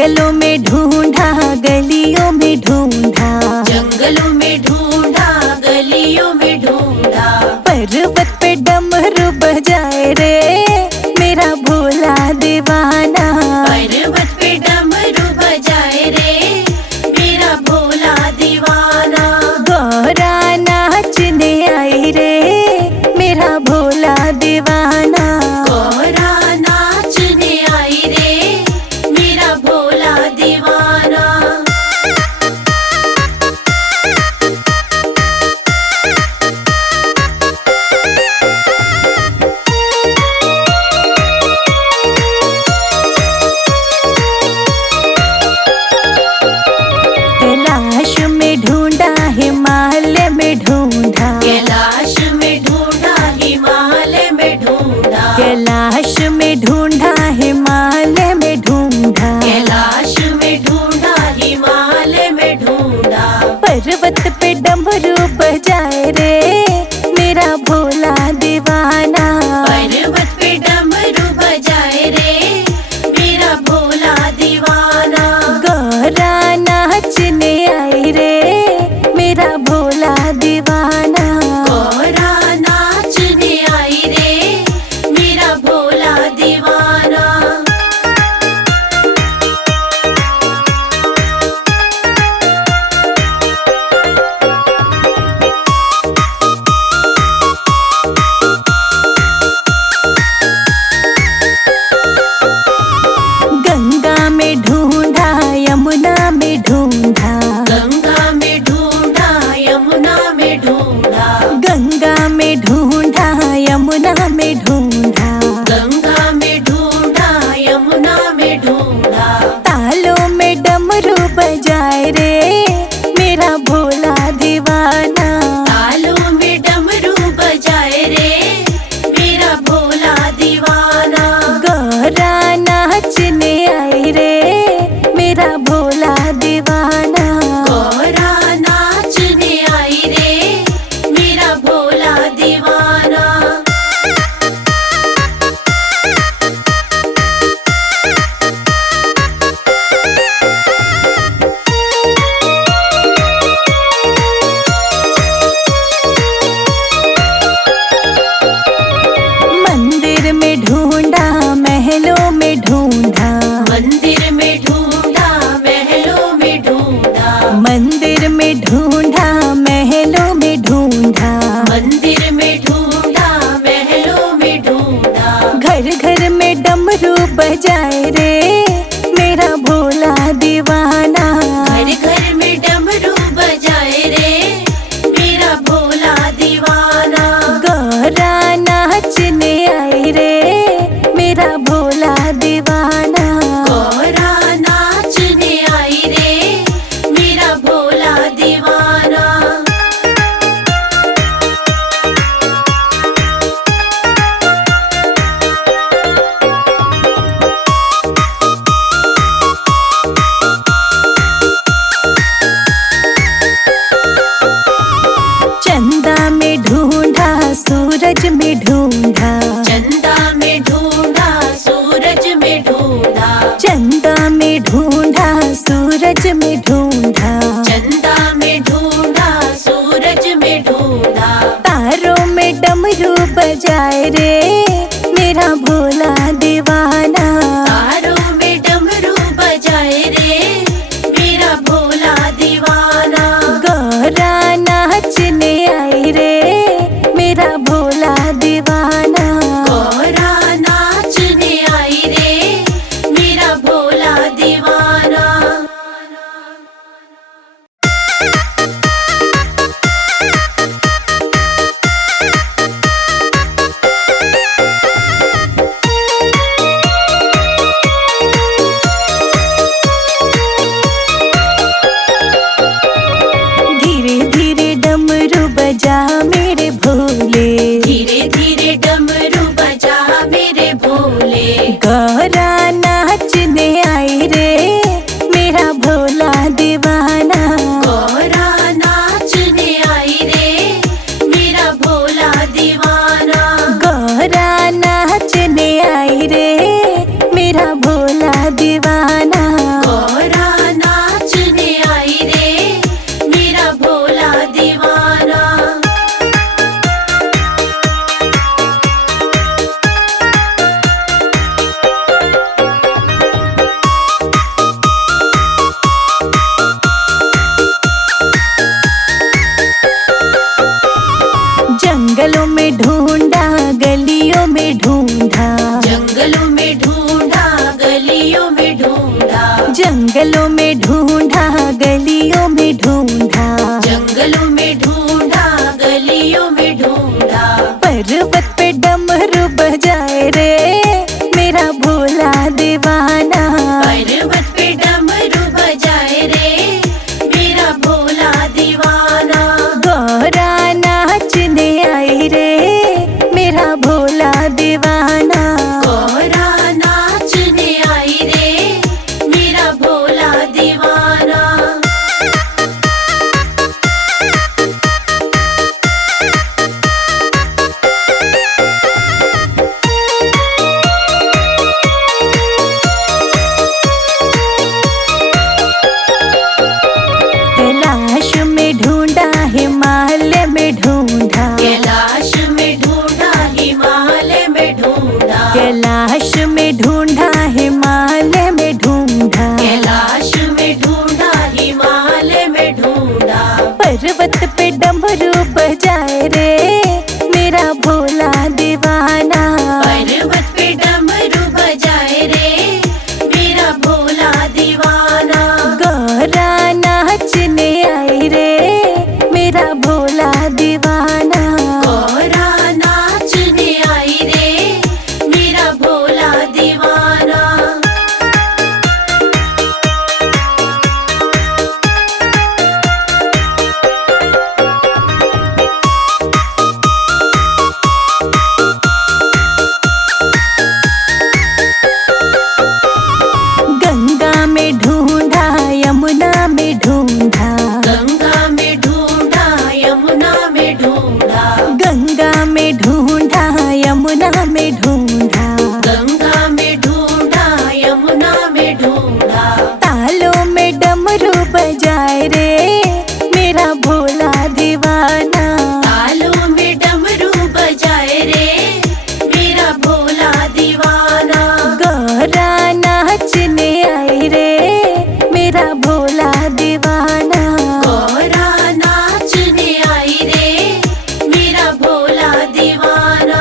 जंगलों में ढूंढा, गलियों में ढूंढा, जंगलों में ढूंढा, गलियों में ढूंढा। पर्वत पे डमरू बजाए रे मेरा भोला दीवाना। पर्वत पे डमरू बजाए रे मेरा भोला दीवाना। गौरा नाचने आई रे मेरा भोला दीवाना। गौरा नाचने आई रे मेरा भोला दीवाना। कैलाश में ढूंढा, हिमालय में ढूंढा, कैलाश में ढूंढा, हिमालय में ढूंढा। कैलाश में ढूंढा, हिमालय में ढूंढा, कैलाश में ढूंढा, हिमालय में ढूंढा। पर्वत पे डमरू बजाए रे मेरा भोला दीवाना। पर्वत पे डमरू बजाए रे मेरा भोला दीवाना। गौरा नाचने आई रे मेरा भोला दीवाना। गौरा नाचने आई रे मेरा भोला दीवाना। गंगा में ढूंढा, यमुना में ढूंढा, गंगा में ढूंढा, यमुना में ढूंढा। गंगा में ढूंढा, यमुना में ढूंढा, गंगा में ढूंढा, यमुना में ढूंढा। तालों में डमरू बजाए रे मेरा भोला दीवाना। तालों में डमरू बजाए रे मेरा भोला दीवाना। गौरा नाचने आई रे मेरा भोला दीवाना। गौरा नाचने आई रे मेरा भोला दीवाना। मंदिर में ढूंढा, महलों में ढूंढा, मंदिर में ढूंढा, महलों में ढूंढा। मंदिर में ढूंढा, महलों में ढूंढा, मंदिर में ढूंढा, महलों में ढूंढा। घर घर में डमरू बजाए रे मेरा भोला दीवाना। घर घर में डमरू बजाए रे मेरा भोला दीवाना। गौरा नाचने आई रे मेरा भोला दीवाना। गौरा नाचने आई रे मेरा भोला दीवाना। गलियों में ढूंढा, जंगलों में ढूंढा गलियों में ढूंढा, जंगलों में ढूंढा गलियों में ढूंढा। पर्वत पे डमरू बजाए रे मेरा भोला दीवाना, पर्वत पे डमरू बजाए रे मेरा भोला दीवाना। गौरा नाचने आई रे मेरा भोला दीवाना, गौरा नाचने आई रे मेरा भोला दीवाना। कैलाश में ढूंढा हिमालय में ढूंढा, कैलाश में ढूंढा हिमालय में ढूंढा, कैलाश में ढूंढा हिमालय में ढूंढा, कैलाश में ढूंढा हिमालय में ढूंढा। पर्वत पे डमरू बजाए रे मेरा भोला दीवाना, पर्वत पे डमरू बजाए रे मेरा भोला दीवाना। गौरा नाचने आई रे मेरा भोला दीवाना, गौरा नाचने आई रे मेरा भोला दीवाना। गंगा में ढूंढा यमुना में ढूंढा, गंगा में ढूंढा यमुना में ढूंढा, गंगा में ढूंढा यमुना में ढूंढा, गंगा में ढूंढा यमुना में ढूंढा। तालों में डमरू बजाए रे मेरा भोला दीवाना, तालों में डमरू बजाए रे मेरा भोला दीवाना। गौरा नाचने आई रे मेरा भोला दीवाना, गौरा नाचने आई रे मेरा भोला दीवाना।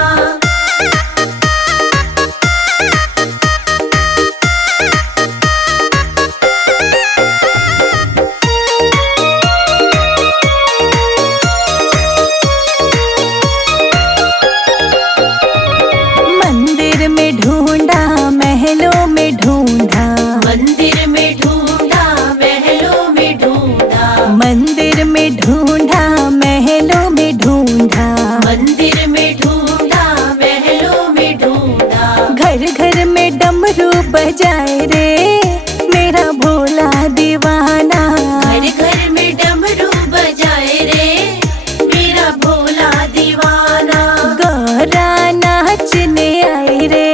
मंदिर में ढूंढा महलों में ढूंढा, मंदिर में ढूंढा महलों में ढूंढा, मंदिर में ढूंढा महलों में ढूंढा, मंदिर में ढूंढा महलों में ढूंढा। घर घर में डमरू बजाए रे मेरा भोला दीवाना, घर घर में डमरू बजाए रे मेरा भोला दीवाना। गौरा नाचने आई रे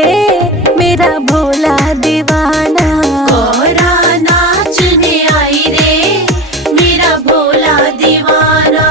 मेरा भोला दीवाना, गौरा नाचने आई रे मेरा भोला दीवाना।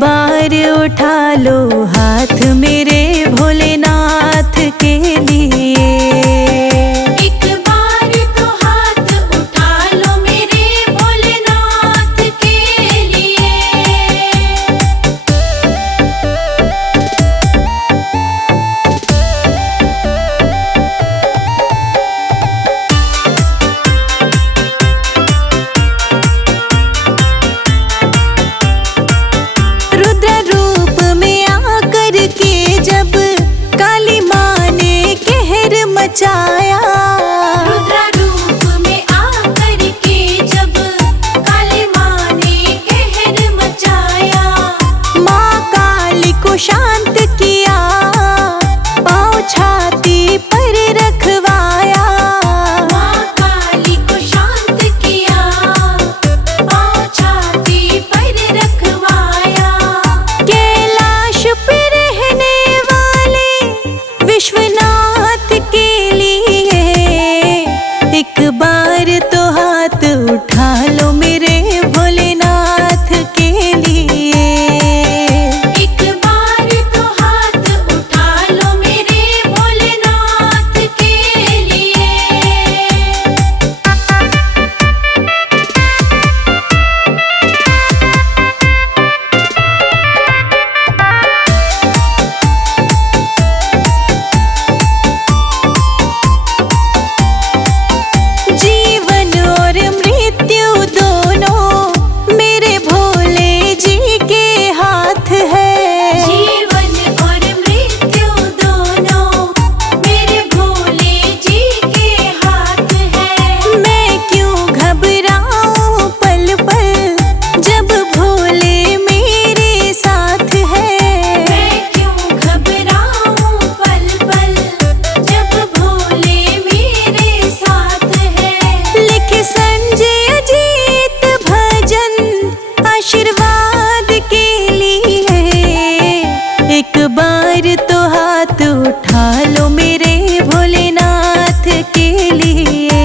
बार उठा लो हाथ मेरे भोलेनाथ के लिए। एक बार तो हाथ उठा लो मेरे भोलेनाथ के लिए। रुद्र रूप में आकर के जब काली माँ ने कहर मचाया, रुद्र रूप में आकर के जब काली माँ ने कहर मचाया, माँ काली को शांत किया, पाँव छाती पर रखवाया। माँ काली को शांत किया, पाँव छाती पर रखवाया। कैलाश पे रहने वाले विश्वनाथ के लिए एक बार तो हाथ उठा लो मेरे भोलेनाथ के लिए। एक बार तो हाथ उठा लो मेरे भोलेनाथ के लिए। जीवन और मृत्यु दोनों मेरे भोले जी के हाथ है। जीवन और मृत्यु दोनों मेरे भोले जी के हाथ है। मैं क्यों घबराऊं पल पल जब भोले मेरे साथ है। मैं क्यों घबराऊं पल पल जब भोले मेरे साथ है। लिखे संजय अजीत भजन आशीर्वाद के लिए एक बार तो हाथ उठा लो मेरे भोलेनाथ के लिए।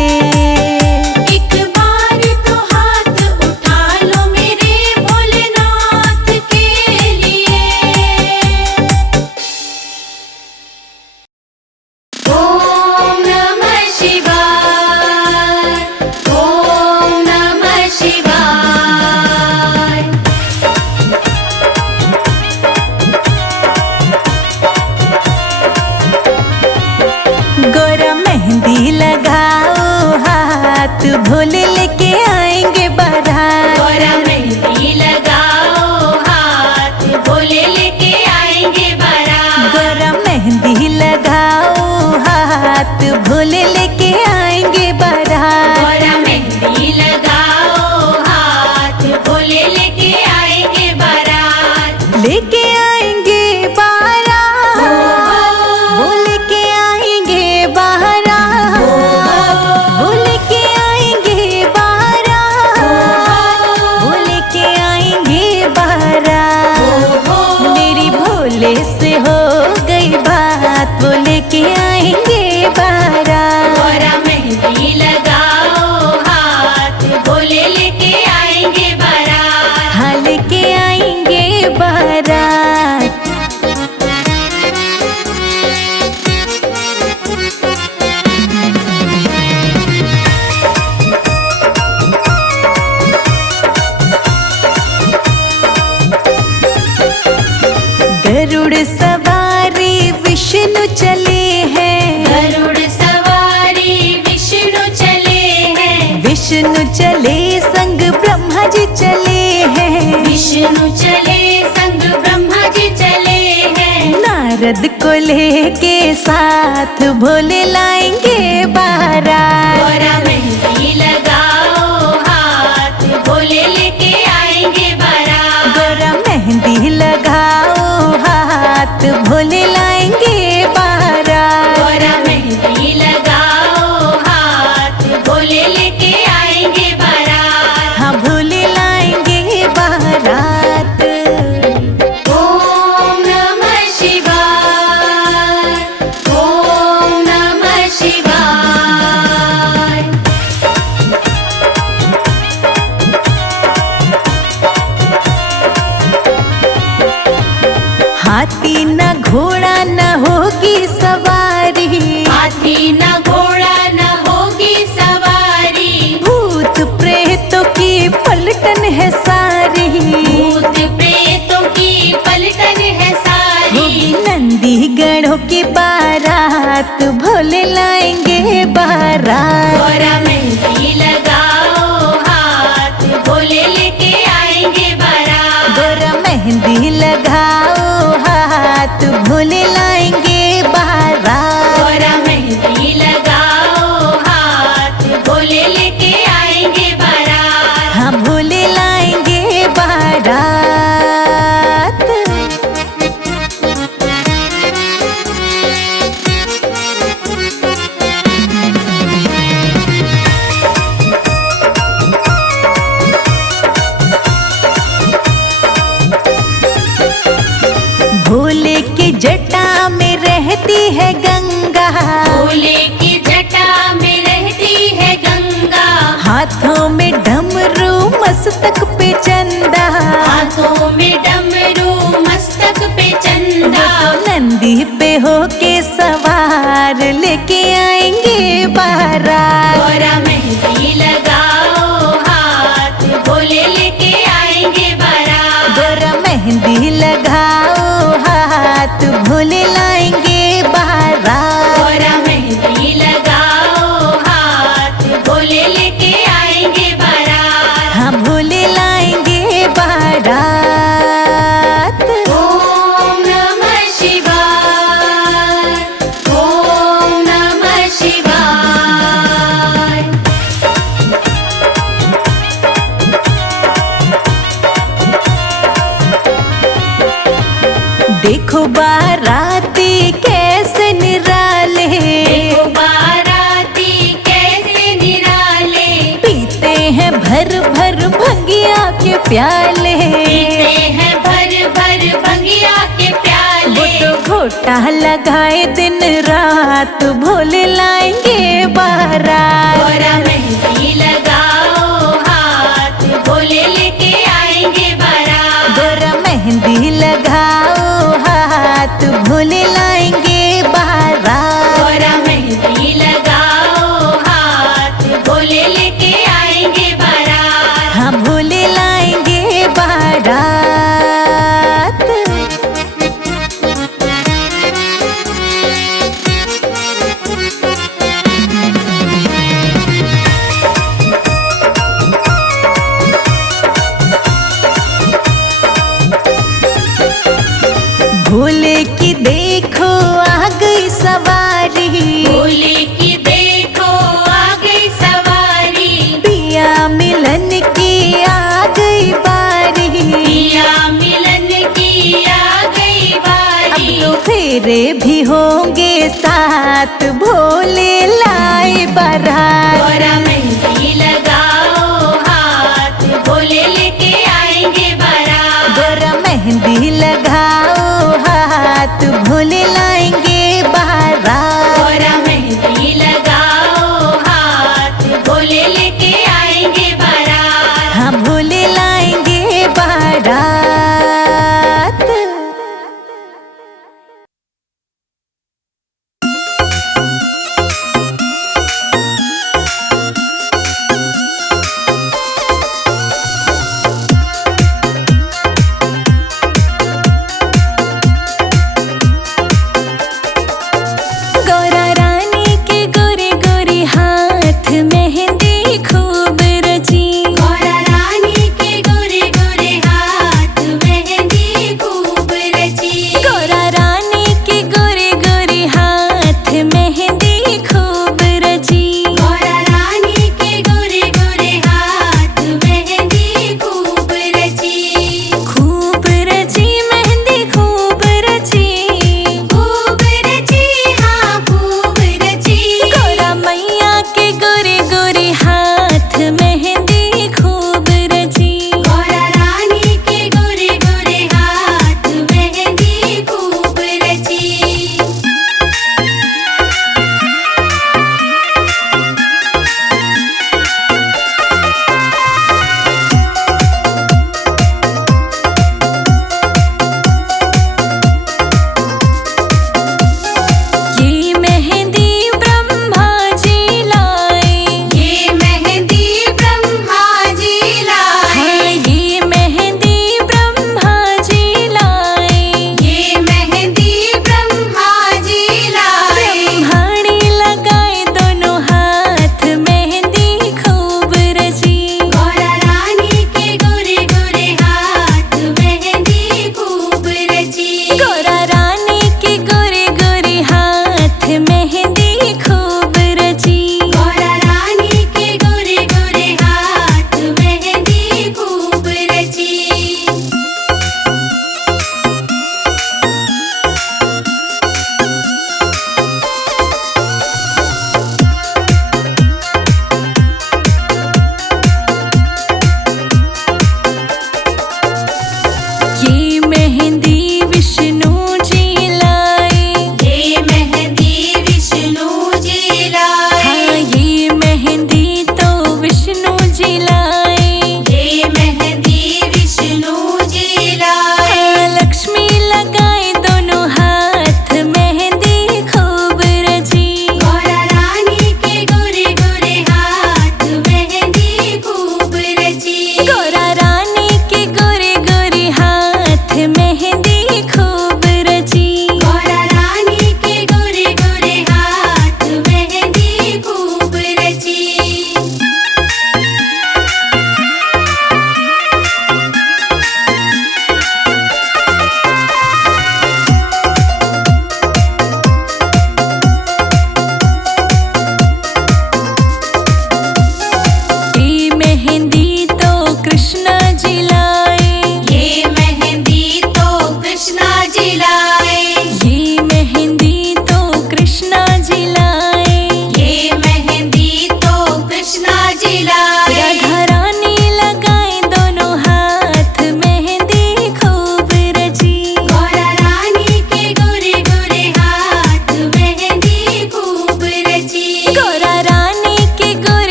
एक बार तो हाथ उठा लो मेरे भोलेनाथ के लिए। ओम नमः शिवाय, ओम नमः शिवाय। गोरा मेहंदी लगाओ हाथ भोले लेके आएंगे बारात। गोरा मेहंदी लगाओ हाथ भोले लेके आएंगे बारात। गोरा मेहंदी लगाओ हाथ भोले लेके आएंगे बारात। गोरा मेहंदी लगाओ हाथ भोले लेके आएंगे बारात। लेके आएंगे बारात, वो लेके आएंगे बारात, वो लेके आएंगे बारात, वो लेके आएंगे बारात। मेरी भोले से हो गई बात, वो लेके आएंगे बारात। गोरा मेहंदी लगाओ हाथ भोले लेके आएंगे बारात। हाँ लेके आएंगे बारात। गरुड़ सवारी विष्णु चले हैं, गरुड़ सवारी विष्णु चले हैं। विष्णु चले संग ब्रह्मा जी चले हैं। विष्णु चले संग ब्रह्मा जी चले हैं। नारद को लेके साथ भोले लाएंगे बारात। गोरा मेहंदी लगाओ हाथ भोले लेके आएंगे बारात। गोरा मेहंदी लगाओ हाथ भोले लाएंगे बारात। गोरा मेहंदी लगाओ हाथ भोले लेके आएंगे बारात। हाँ भोले लाएंगे बारात। ओम नमः शिवाय, ओम नमः शिवाय। हाथ भोले लाएंगे बारात। गौरा मेहंदी लगाओ हाथ भोले लेके आएंगे बारात। गौरा मेहंदी लगाओ हाथ भोले लाएंगे बारात। गौरा मेहंदी लगाओ हाथ भोले लेके आएंगे बारात। हाँ भोले लाएंगे बारात। भोले की जटा में रहती है गंगा। भोले की जटा में रहती है गंगा। हाथों में डमरू मस्तक पे चंदा। हाथों में डमरू मस्तक पे चंदा। नंदी पे होके सवार लेके आएंगे बारात। गौरा मेहंदी लगाओ हाथ भोले लेके आएंगे बारात। गौरा मेहंदी लगाओ हाथ भोले लाएंगे बारात। गौरा मेहंदी लगाओ हाथ भोले लेके आएंगे बारात। हाँ भोले लाएंगे बारात। ओम नमः शिवाय। ओम नमः शिवाय। देखो बाराती कैसे निराले। देखो बाराती कैसे निराले। पीते हैं भर भर भंगिया के प्याले। पीते हैं भर भर भंगिया के प्याले। वो तो घोटा लगाए दिन रात भोले लाएंगे बारात। गौरा मेहंदी लगाओ हाथ भोले लेके आएंगे बारात। गौरा मेहंदी लगाओ हाथ भोले लाएंगे बारात। गौरा मेहंदी लगाओ हाथ भोले लेके आएंगे बारात। हाँ भोले लाएंगे बारात। भोले की देखो आ गई सवारी। भोले की देखो आ गई सवारी। पिया मिलन की आ गई बारी। पिया मिलन की आ गई अब बारी। तो फेरे भी होंगे साथ भोले लाए बारात। गौरा मेहंदी लगाओ हाथ भोले लेके आएंगे बारात। गौरा मेहंदी लगाओ हाथ भोले लाएंगे बारात। गौरा मेहंदी लगाओ हाथ भोले लेके आएंगे बारात। हाँ भोले लाएंगे बारात।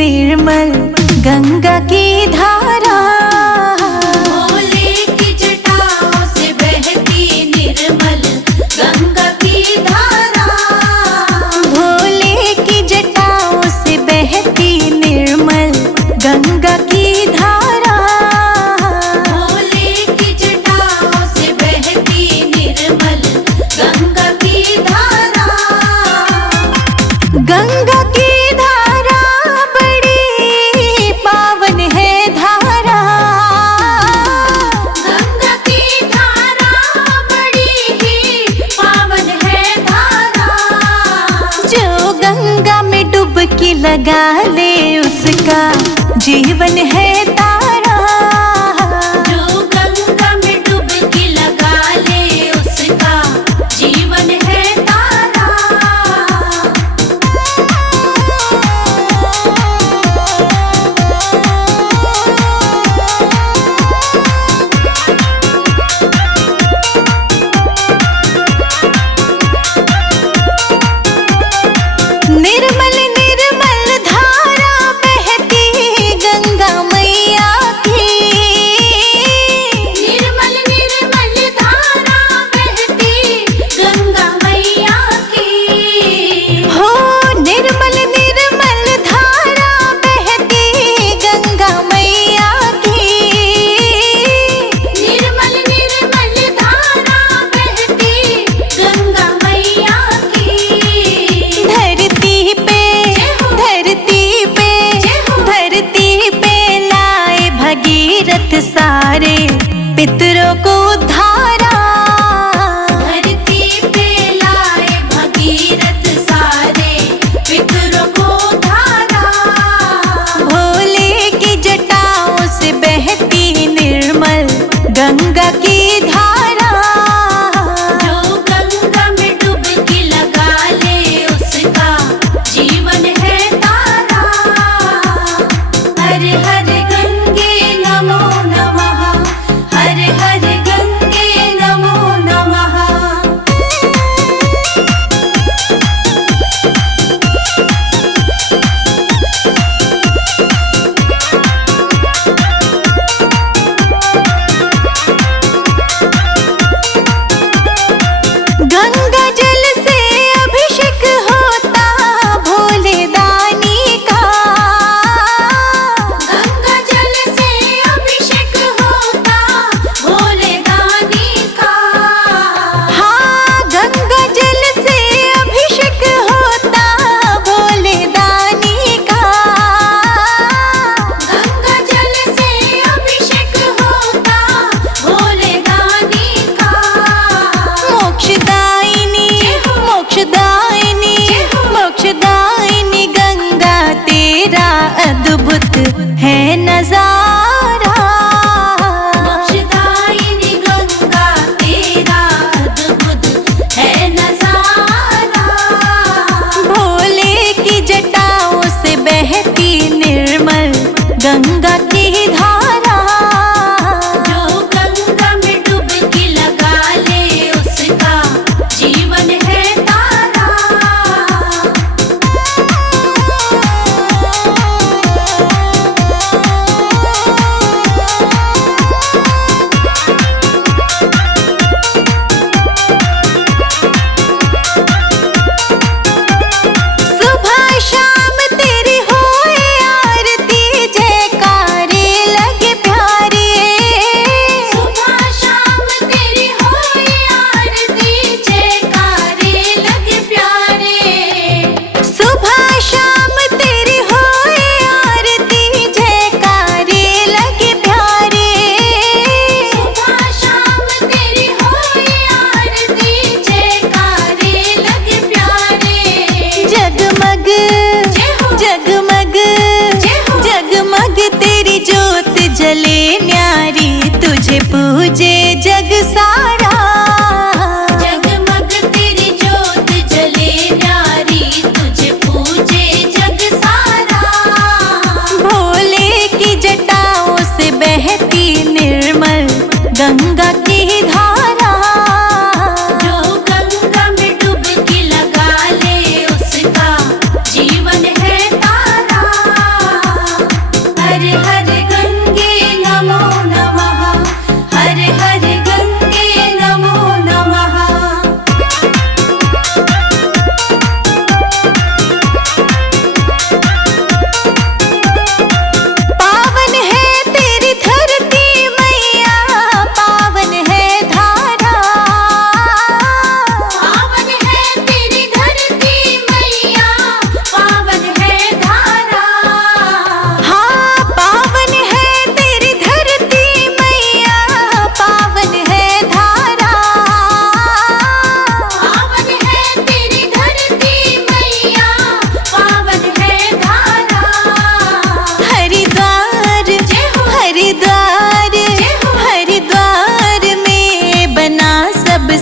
निर्मल गंगा की धारा। भोले की जटाओं से बहती निर्मल गंगा की धारा। भोले की जटाओं से बहती निर्मल गंगा की धारा। भोले की जटाओं से बहती निर्मल गंगा की धारा। गंगा की धारा बड़ी पावन है धारा। गंगा की धारा बड़ी ही पावन है धारा। जो गंगा में डुबकी लगा ले उसका जीवन है तारा। जो गंगा में डुबकी लगा ले उसका जीवन है तारा। निर्मल निर्मल धारा बहती गंगा मैया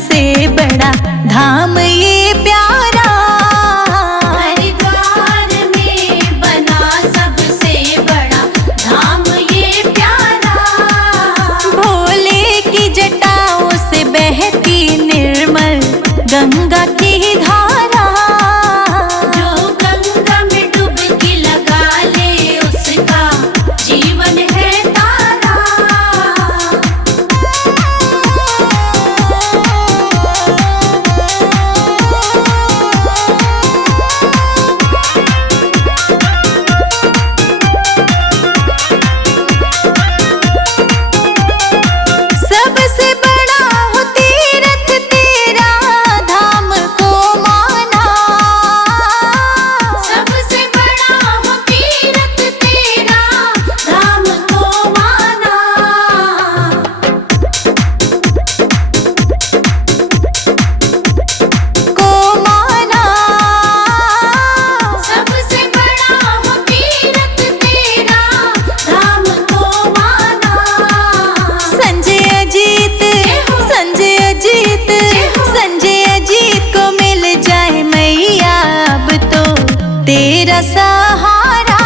सबसे बड़ा धाम ये प्यारा। हरिद्वार में बना सबसे बड़ा धाम ये प्यारा। भोले की जटाओं से बहती निर्मल गंगा की धारा। जो गंगा में डुबकी लगा ले उसका जीवन है तारा। सबसे बड़ा हो तीर्थ तेरा धाम को माना। सबसे बड़ा हो तीर्थ तेरा धाम को माना। को माना सबसे बड़ा हो तीर्थ तेरा धाम को माना। संजय अजीत संजय अजीत संजय अजीत को मिल जाए मैया अब तो तेरा सहारा।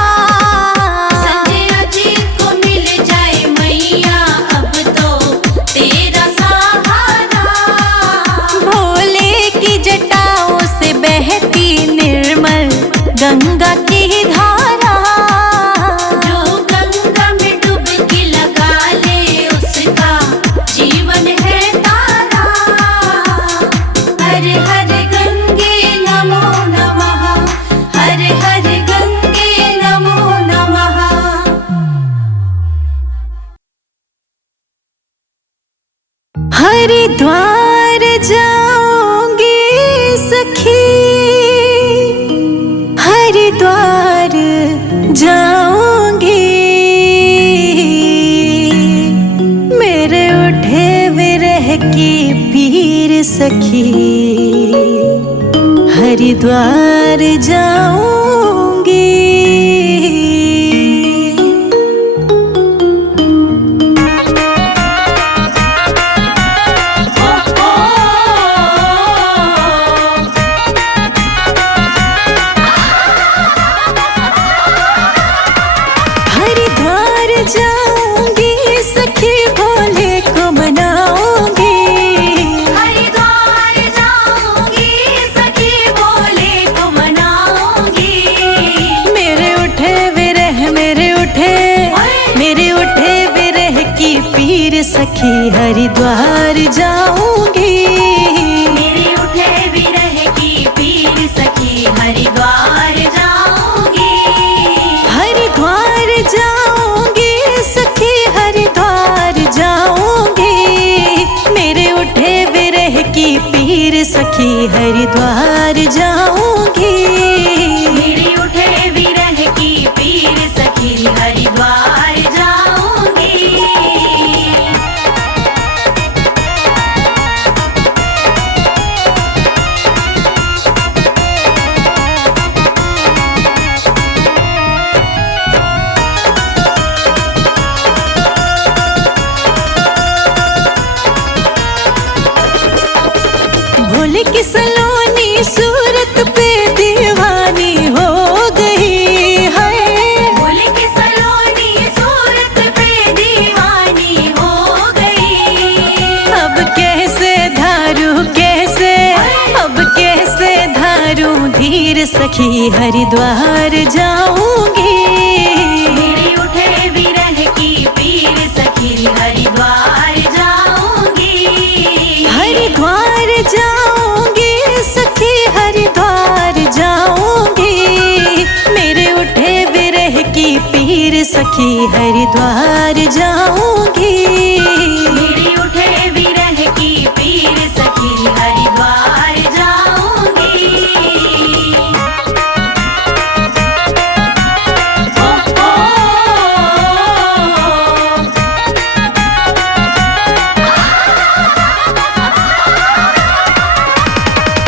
संजय अजीत को मिल जाए मैया अब तो तेरा सहारा। भोले की जटाओं से बहती निर्मल गंगा की धारा। जो गंगा में डुबकी लगा ले उसका जीवन है तारा। हर हर गंगे नमो नमः। हर हर गंगे नमो नमः। हरिद्वार जाऊंगी सखी, हरिद्वार जाऊंगी। मेरे उठे विरह की पीर सखी, हरिद्वार जाऊंगी। हरिद्वार जाऊंगी सखी, भोले को मनाऊंगी। हरिद्वार जाऊंगी सखी भोले को मनाऊंगी। मेरे उठे विरह की पीर सखी, हरिद्वार जाऊंगी। मेरे उठे विरह की पीर सखी हरिद्वार जाऊंगी। हरिद्वार जाऊंगी सखी, हरिद्वार जाऊंगी। मेरे उठे विरह की पीर सखी, हरिद्वार जाऊंगी। मेरे उठे विरह की पीर सखी हरिद्वार जाऊंगी। भोले की सलोनी सूरत पे दीवानी हो गई है। भोले की सलोनी सूरत पे दीवानी हो गई। अब कैसे धारू धीर सखी, हरिद्वार जाऊंगी। मेरे उठे विरह की पीर सखी हरिद्वार जाऊंगी। हरिद्वार जाऊंगी सखी, हरिद्वार जाऊंगी। मेरे उठे विरह की पीर सखी, हरिद्वार जाऊंगी। मेरे उठे विरह की पीर सखी हरिद्वार जाऊंगी।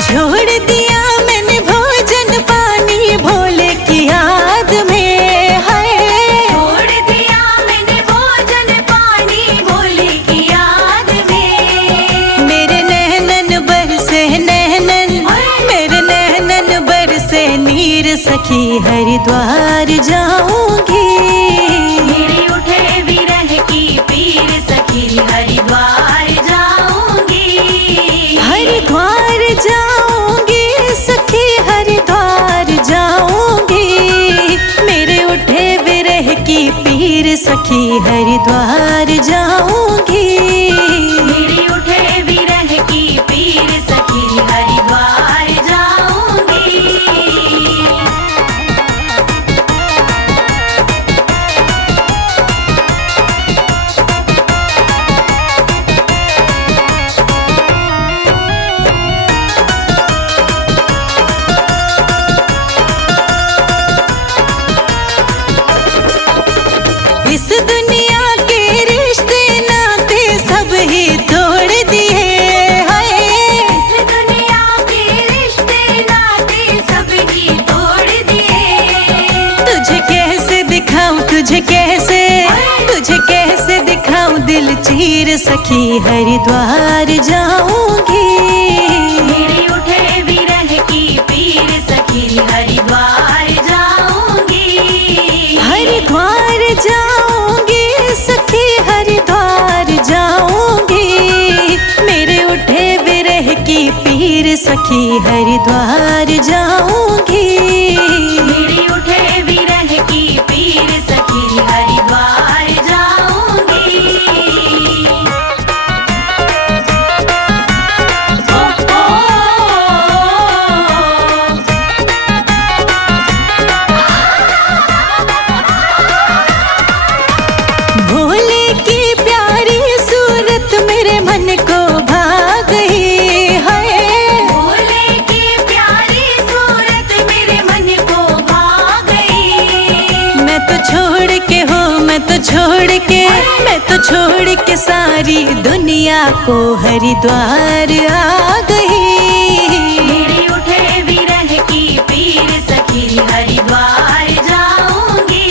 छोड़ दिया मैंने भोजन पानी भोले की याद में है। छोड़ दिया मैंने भोजन पानी सखी हरिद्वार जाऊंगी। मेरे उठे विरह की पीर सखी हरिद्वार जाऊंगी। हरिद्वार जाऊंगी सखी हरिद्वार जाऊंगी। मेरे उठे विरह की पीर सखी हरिद्वार जाऊंगी। मेरे उठे विरह की पीर सखी हरिद्वार जाऊंगी। इस दुनिया के रिश्ते नाते सब ही तोड़ दिए हाय। इस दुनिया के रिश्ते नाते सब ही तोड़ दिए। तुझे कैसे दिखाऊं तुझे कैसे दिखाऊं दिल चीर सखी हरिद्वार जाऊंगी। मेरे उठे विरह की पीर सखी हरिद्वार जाऊंगी। हरिद्वार जाऊंगी सखी हरिद्वार जाऊंगी। मेरे उठे विरह की पीर सखी हरिद्वार जाऊंगी। मेरे उठे विरह की पीर सखी हरिद्वार जाऊंगी। ओ, भोले की प्यारी सूरत मेरे मन को भा गई है। भोले की प्यारी सूरत मेरे मन को भा गई। मैं तो छोड़ के सारी दुनिया को हरिद्वार आ गई। मेरे उठे विरह की पीर सखी हरिद्वार जाऊंगी।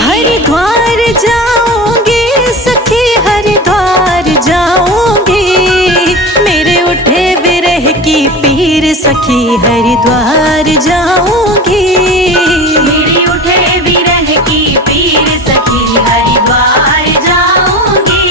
हरिद्वार जाऊंगी सखी हरिद्वार जाऊंगी। मेरे उठे विरह की पीर सखी हरिद्वार जाऊंगी। मेरे उठे विरह की पीर सखी हरिद्वार जाऊंगी।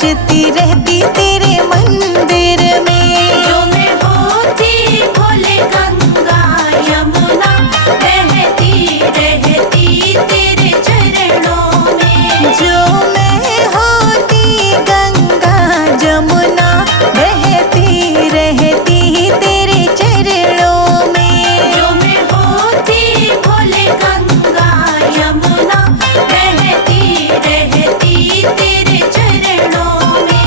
नाचती रहती तेरे मंदिर में। जो मैं होती भोले गंगा यमुना, बहती रहती तेरे चरणों में। जो मैं होती गंगा जमुना, बहती रहती तेरे चरणों में। जो मैं होती भोले गंगा यमुना, बहती रहती तेरे चरणों में।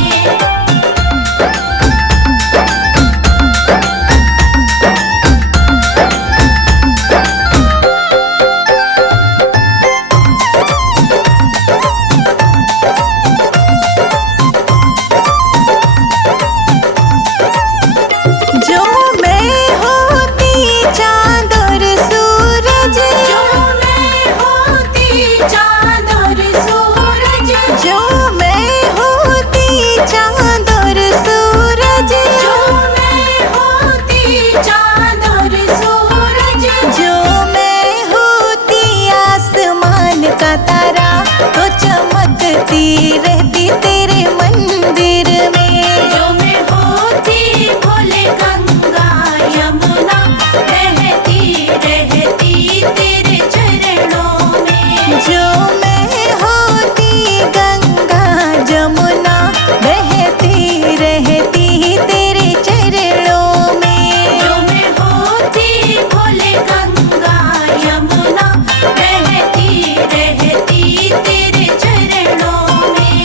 जो मैं होती चाँद और सूरज, जो मैं होती चाँद और सूरज, जो मैं होती चाँद और सूरज, जो मैं होती चाँद और सूरज, जो मैं होती आसमान का तारा, तो चमकती रहती तेरे मंदिर में। जो मैं होती भोले गंगा यमुना, बहती रहती तेरे चरणों में। जो मैं होती गंगा जमुना, बहती रहती तेरे चरणों में। जो मैं होती भोले गंगा यमुना, बहती रहती तेरे चरणों में।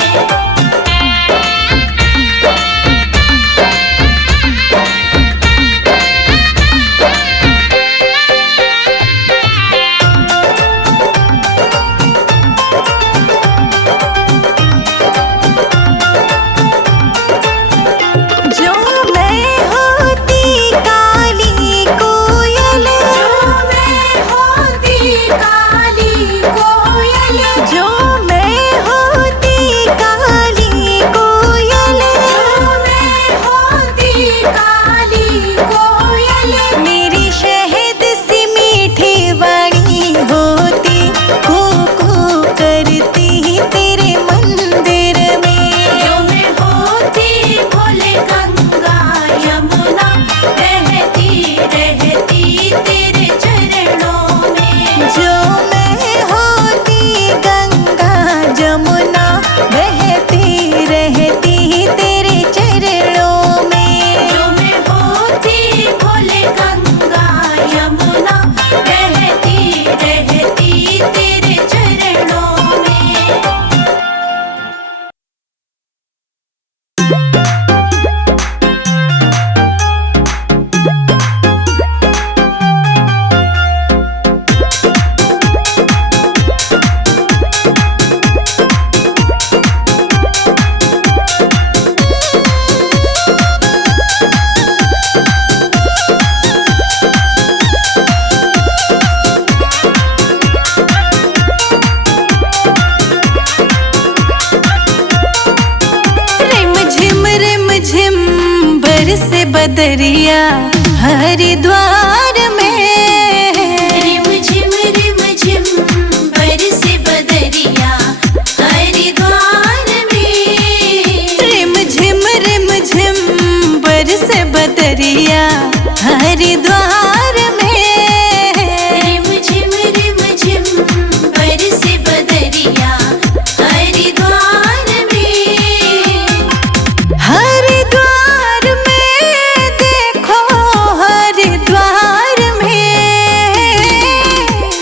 जो मैं होती काली कोयल, जो मैं होती काली कोयल, जो मैं होती काली कोयल, जो मैं होती काली कोयल, मेरी शहद सी मीठी वाणी होती, कू करती तेरे मंदिर में। जो मैं होती भोले गंगा यमुना, बहती रहती तेरे चरणों में। जो मैं होती गंगा जमुना, बहती रहती तेरे चरणों में। जो मैं होती भोले गंगा यमुना, बहती रहती तेरे चरणों में। रिम झिम बरसे बदरिया हरिद्वार में। रिम झिम बरसे बदरिया हरिद्वार में। रिम झिम बरसे बदरिया हरिद्वार में। रिम झिम बरसे बदरिया हरिद्वार में। हरिद्वार में देखो, हरिद्वार में,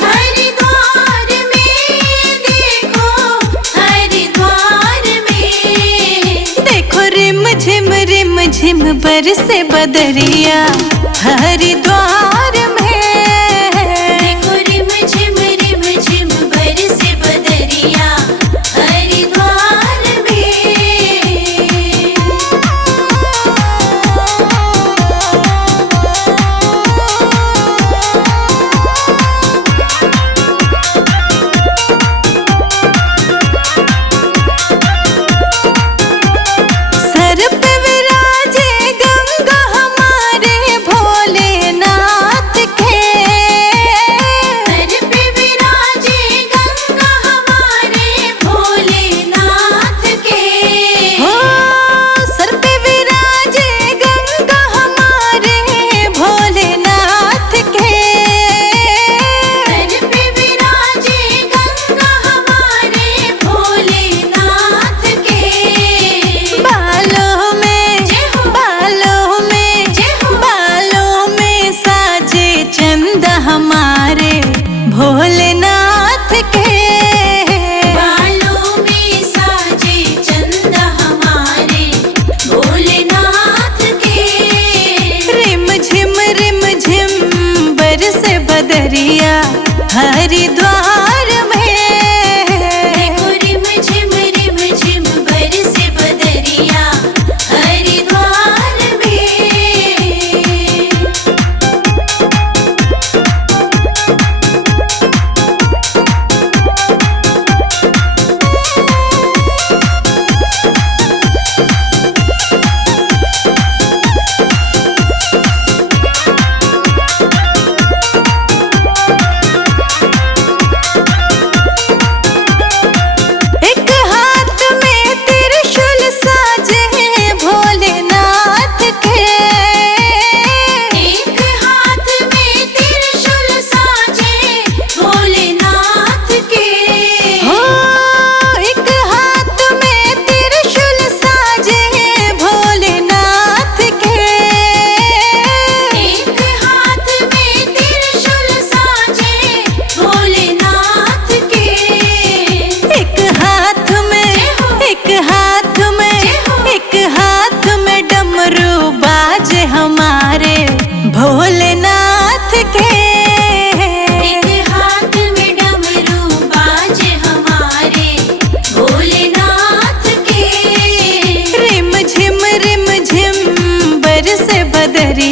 हरिद्वार में देखो, हरिद्वार में। देखो रिम झिम बरसे बदरिया हरिद्वार में। देखो रिम झिम बरसे बदरिया हरिद्वार में। सर पे विराजे गंगा हमारे भोलेनाथ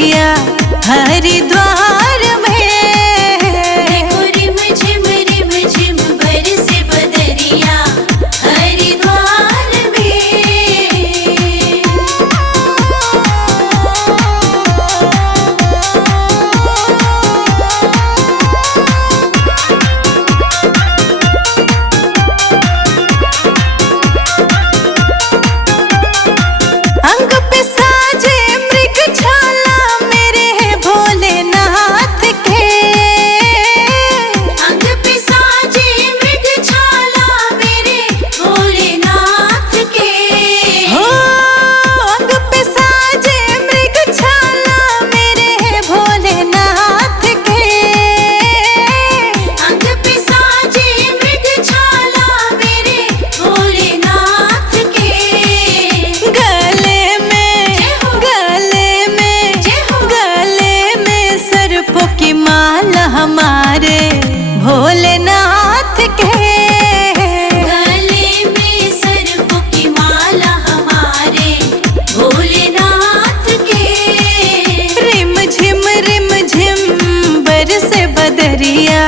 बदरिया हरिद्वार में। देखो रिम झिम बरसे बदरिया हरिद्वार में। अंग पे साजे मृग छाला मेरे भोलेनाथ के। अंग पे साजे मृग छाला मेरे भोलेनाथ के। हो अंग पे साजे मृग छाला मेरे भोलेनाथ के। अंग पे साजे मृग छाला मेरे भोलेनाथ के। गले में सर्पों की माला हमारे भोलेनाथ के। गले में सर्पों की माला हमारे भोलेनाथ के। रिम झिम बरसे बदरिया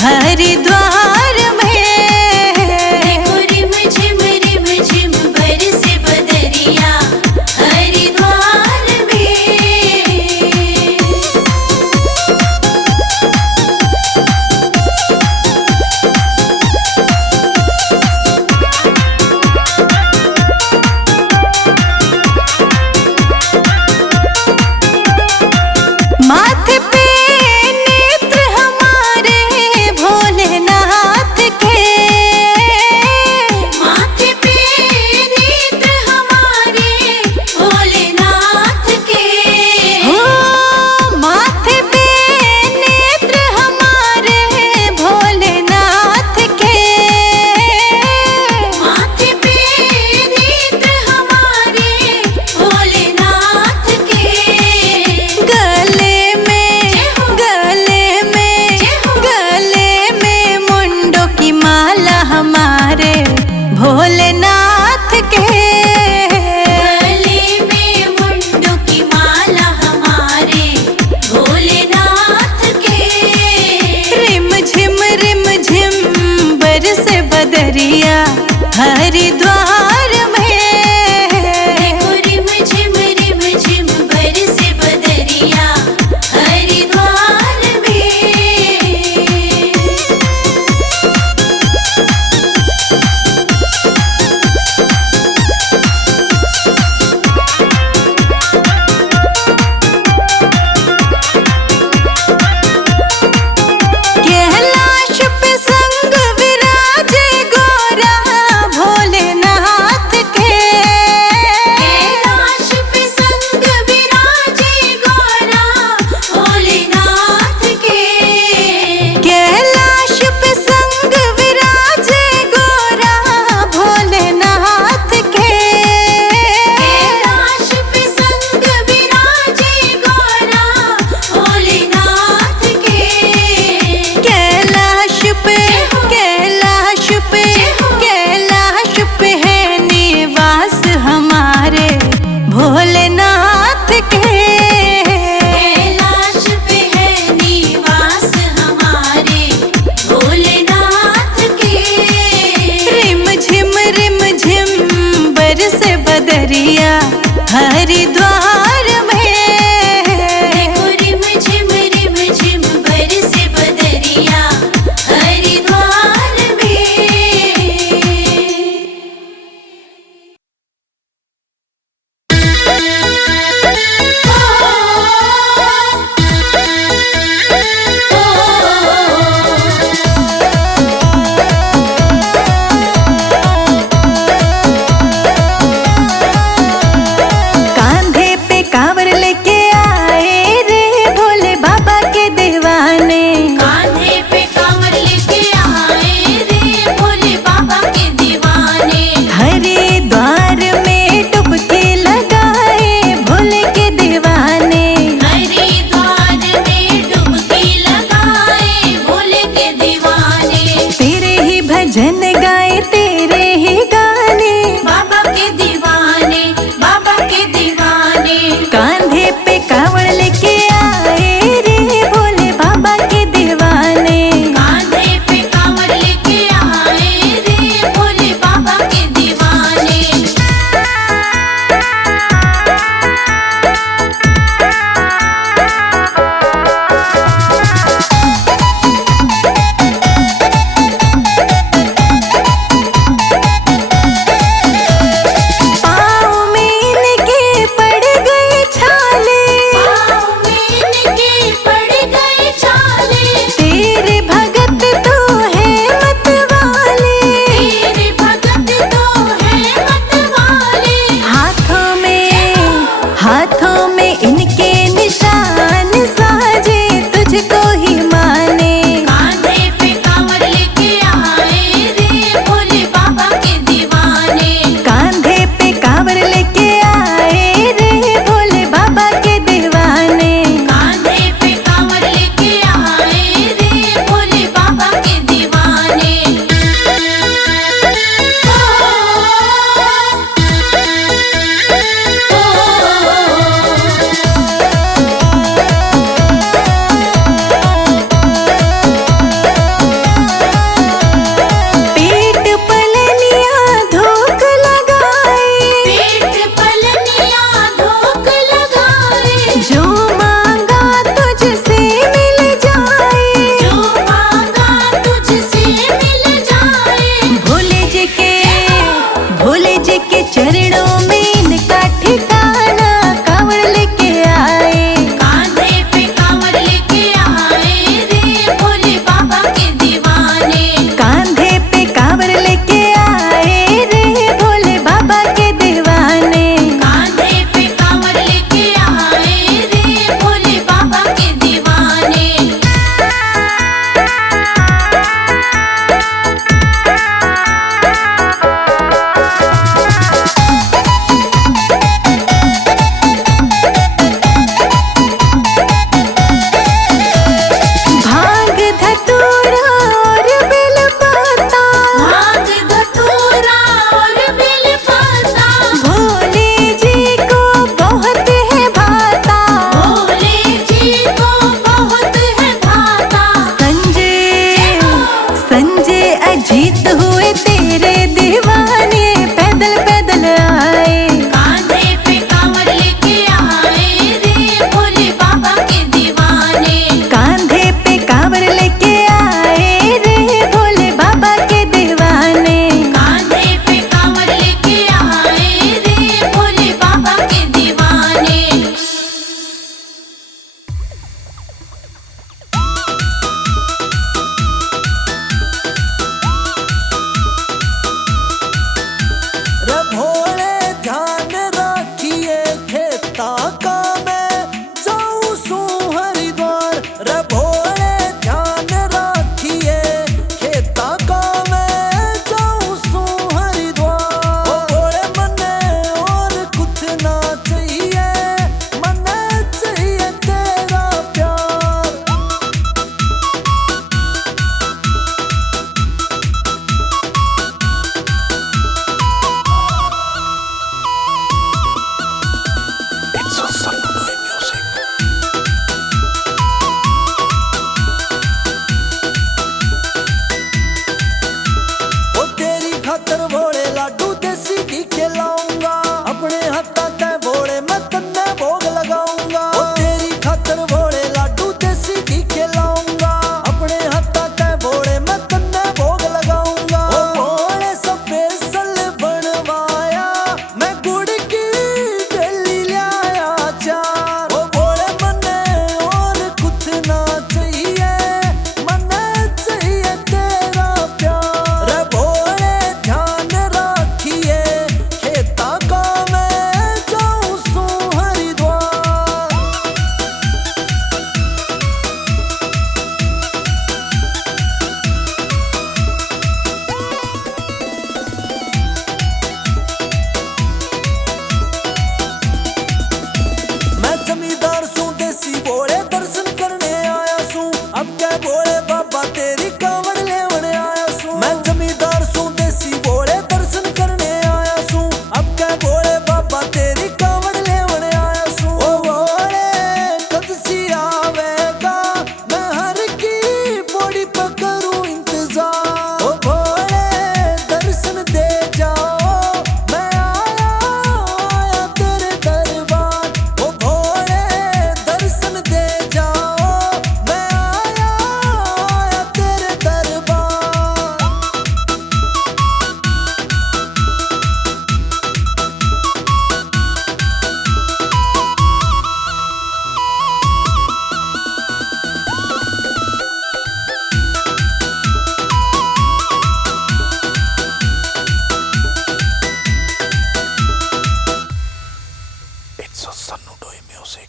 हरिद्वार में। देखो रिम झिम बरसे बदरिया हरिद्वार में। माथे पे नेत्र हमारे भोलेनाथ के। माथे पे नेत्र हमारे भोलेनाथ के। हो माथे पे नेत्र हमारे भोलेनाथ के। माथे पे नेत्र हमारे भोलेनाथ के। गले में मुंडों की माला हमारे भोलेनाथ के। गले में मुंडों की माला हमारे भोलेनाथ के। रिम झिम बरसे बदरिया हरिद्वार में। देखो रिम झिम बरसे बदरिया हरिद्वार में। कैलाश पे संग विराजे गोरा भोलेनाथ के। कैलाश पे संग विराजे गोरा भोलेनाथ के। कैलाश पे संग विराजे गोरा भोलेनाथ के। कैलाश पे संग विराजे गोरा भोलेनाथ के। कैलाश पे है निवास हमारे भोलेनाथ के। कैलाश पे है निवास हमारे भोलेनाथ के। रिम झिम बरसे बदरिया हरिद्वार में। देखो रिम झिम बरसे बदरिया हरिद्वार में। कांधे It's a Sanudoi music.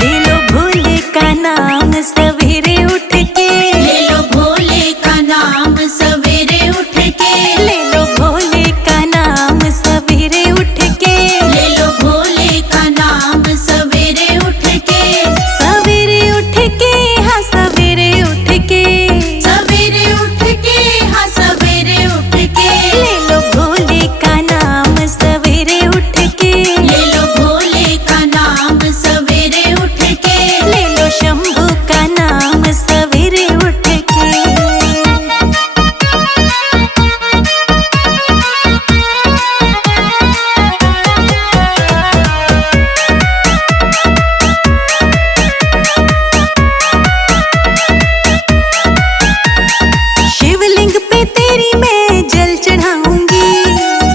ले लो भोले का नाम सवेरे उठ के, ले लो भोले का नाम सवेरे उठ के, ले लो भोले का नाम सवेरे उठ के, ले लो भोले का नाम सवेरे उठ के, सवेरे उठ के, हाँ सवेरे उठ के, सवेरे उठ के, हाँ सवेरे उठ के, ले लो भोले का नाम सवेरे उठ के, ले लो भोले का नाम सवेरे उठ के, ले लो शंभू का नाम सवेरे उठ के। शिवलिंग पे तेरी मैं जल चढ़ाऊंगी,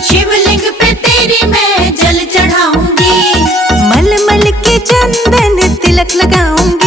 शिवलिंग पे तेरी मैं जल चढ़ाऊंगी, मलमल के चंदन तिलक लगाऊंगी,